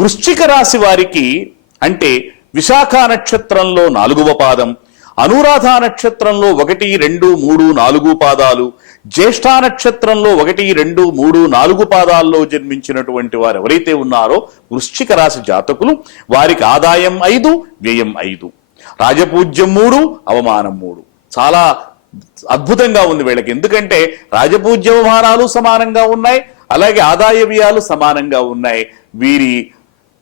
వృశ్చిక రాశి వారికి అంటే విశాఖ నక్షత్రంలో 4వ పాదం, అనురాధ నక్షత్రంలో 1, 2, 3, 4 పాదాలు, జ్యేష్ఠ నక్షత్రంలో 1, 2, 3, 4 పాదాల్లో జన్మించినటువంటి వారు ఎవరైతే ఉన్నారో వృశ్చిక రాశి జాతకులు, వారికి ఆదాయం 5, వ్యయం 5, రాజపూజ్యం 3, అవమానం 3. చాలా అద్భుతంగా ఉంది వీళ్ళకి. ఎందుకంటే రాజపూజ్య అవమానాలు సమానంగా ఉన్నాయి, అలాగే ఆదాయ వ్యయాలు సమానంగా ఉన్నాయి. వీరి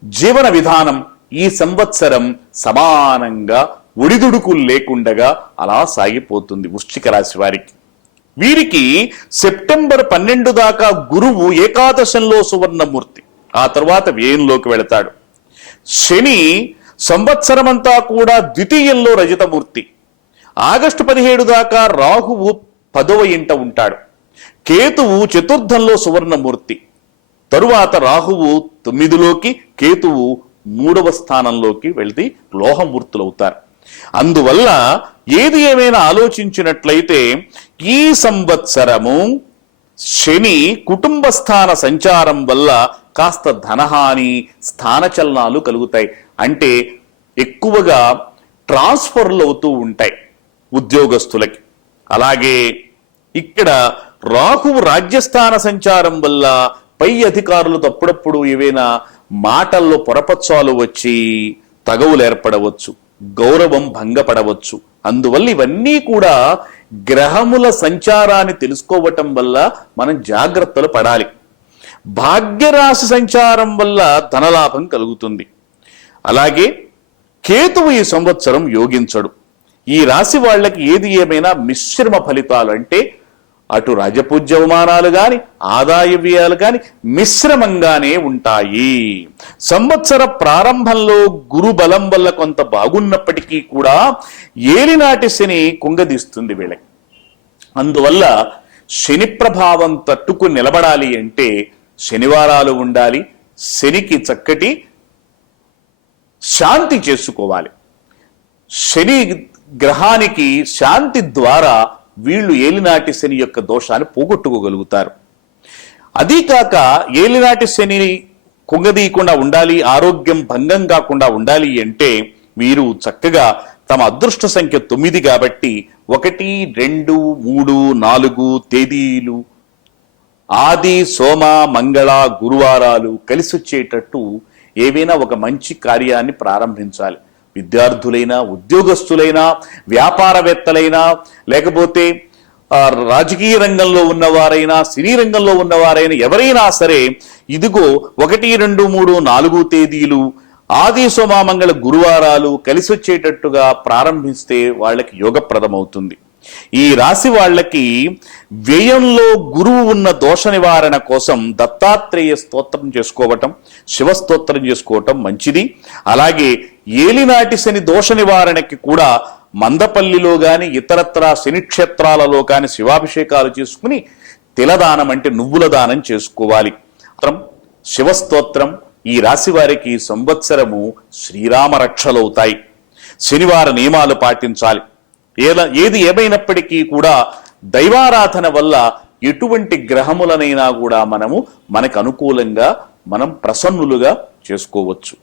జీవన విధానం ఈ సంవత్సరం సమానంగా ఒడిదుడుకులు లేకుండగా అలా సాగిపోతుంది వృశ్చిక రాశి వారికి. వీరికి సెప్టెంబర్ 12 దాకా గురువు ఏకాదశంలో సువర్ణమూర్తి, ఆ తర్వాత వ్యయంలోకి వెళతాడు. శని సంవత్సరమంతా కూడా ద్వితీయంలో రజతమూర్తి. ఆగస్టు 17 దాకా రాహువు 10వ ఇంట ఉంటాడు. కేతువు చతుర్థంలో సువర్ణమూర్తి. తరువాత రాహువు 9లోకి, కేతువు 3వ స్థానంలోకి వెళ్తే లోహమూర్తులవుతారు. అందువల్ల ఏది ఏమైనా ఆలోచించినట్లయితే ఈ సంవత్సరము శని కుటుంబ స్థాన సంచారం వల్ల కాస్త ధనహాని, స్థానచలనాలు కలుగుతాయి. అంటే ఎక్కువగా ట్రాన్స్ఫర్లు అవుతూ ఉంటాయి ఉద్యోగస్తులకి. అలాగే ఇక్కడ రాహువు రాజ్యస్థాన సంచారం వల్ల పై అధికారులతో అప్పుడప్పుడు ఏవైనా మాటల్లో పొరపచ్చాలు వచ్చి తగవులు ఏర్పడవచ్చు, గౌరవం భంగపడవచ్చు. అందువల్ల ఇవన్నీ కూడా గ్రహముల సంచారాన్ని తెలుసుకోవటం వల్ల మనం జాగ్రత్తలు పడాలి. భాగ్యరాశి సంచారం వల్ల ధనలాభం కలుగుతుంది. అలాగే కేతువు ఈ సంవత్సరం యోగించడు. ఈ రాశి వాళ్ళకి ఏది ఏమైనా మిశ్రమ ఫలితాలు, అంటే అటు రాజపూజ్యవమానాలు గాని ఆదాయ వ్యయాలు గాని మిశ్రమంగానే ఉంటాయి. సంవత్సర ప్రారంభంలో గురు బలం వల్ల కొంత బాగున్నప్పటికీ కూడా ఏలినాటి శని కుంగదీస్తుంది వీళ్ళకి. అందువల్ల శని ప్రభావం తట్టుకుని నిలబడాలి అంటే శనివారాలు ఉండాలి, శనికి చక్కటి శాంతి చేసుకోవాలి. శని గ్రహానికి శాంతి ద్వారా వీళ్ళు ఏలినాటి శని యొక్క దోషాన్ని పోగొట్టుకోగలుగుతారు. అదీ కాక ఏలినాటి శనిని కుంగదీయకుండా ఉండాలి, ఆరోగ్యం భంగం కాకుండా ఉండాలి అంటే వీరు చక్కగా తమ అదృష్ట సంఖ్య 9 కాబట్టి 1, 2, 3, 4 తేదీలు ఆది, సోమ, మంగళ, గురువారాలు కలిసి వచ్చేటట్టు ఏవైనా ఒక మంచి కార్యాన్ని ప్రారంభించాలి. విద్యార్థులైనా, ఉద్యోగస్తులైనా, వ్యాపారవేత్తలైనా, లేకపోతే రాజకీయ రంగంలో ఉన్నవారైనా, సినీ రంగంలో ఉన్నవారైనా, ఎవరైనా సరే ఇదిగో 1, 2, 3, 4 తేదీలు ఆది, సోమ, మంగళ, గురువారాలు కలిసి వచ్చేటట్టుగా ప్రారంభిస్తే వాళ్ళకి యోగప్రదమవుతుంది. ఈ రాశి వాళ్ళకి వ్యయంలో గురువు ఉన్న దోష నివారణ కోసం దత్తాత్రేయ స్తోత్రం చేసుకోవటం, శివస్తోత్రం చేసుకోవటం మంచిది. అలాగే ఏలినాటి శని దోష నివారణకి కూడా మందపల్లిలో గాని ఇతరత్రా శని క్షేత్రాలలో కాని శివాభిషేకాలు చేసుకుని తిలదానం అంటే నువ్వుల దానం చేసుకోవాలి. శివస్తోత్రం ఈ రాశి వారికి సంవత్సరము శ్రీరామ రక్షలవుతాయి. శనివార నియమాలు పాటించాలి. ఏది ఏమైనప్పటికీ కూడా దైవారాధన వల్ల ఎటువంటి గ్రహములనైనా కూడా మనకు అనుకూలంగా మనం ప్రసన్నులుగా చేసుకోవచ్చు.